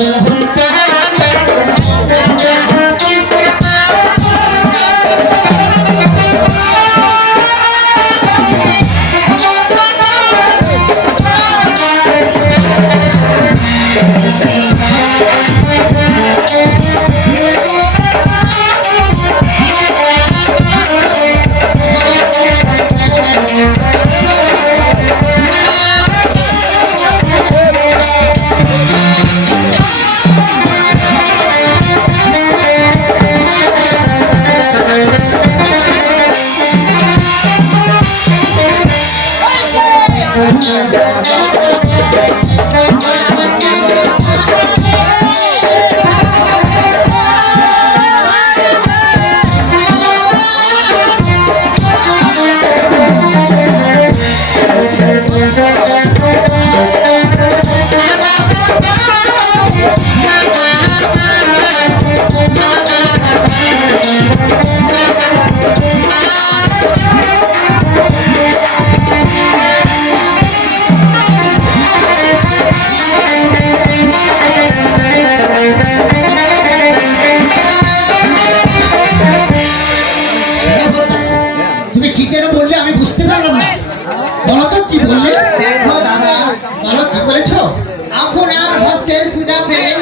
তুমি কি যেন বললে আমি বুঝতে পারলাম না। বলো তো কি বললে? দেখো দাদা। বলো কি বলেছ? আপনার হোস্টেল পূজা পেয়ে